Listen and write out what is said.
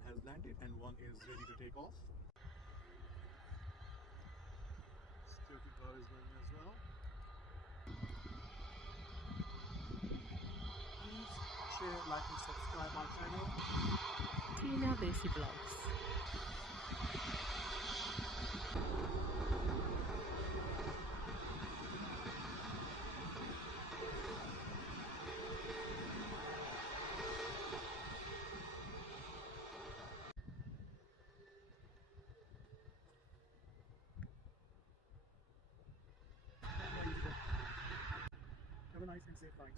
One has landed and one is ready to take off. Security car is going as well. Please share, like and subscribe our channel. Tina Desi Vlogs. Have a nice and safe flight.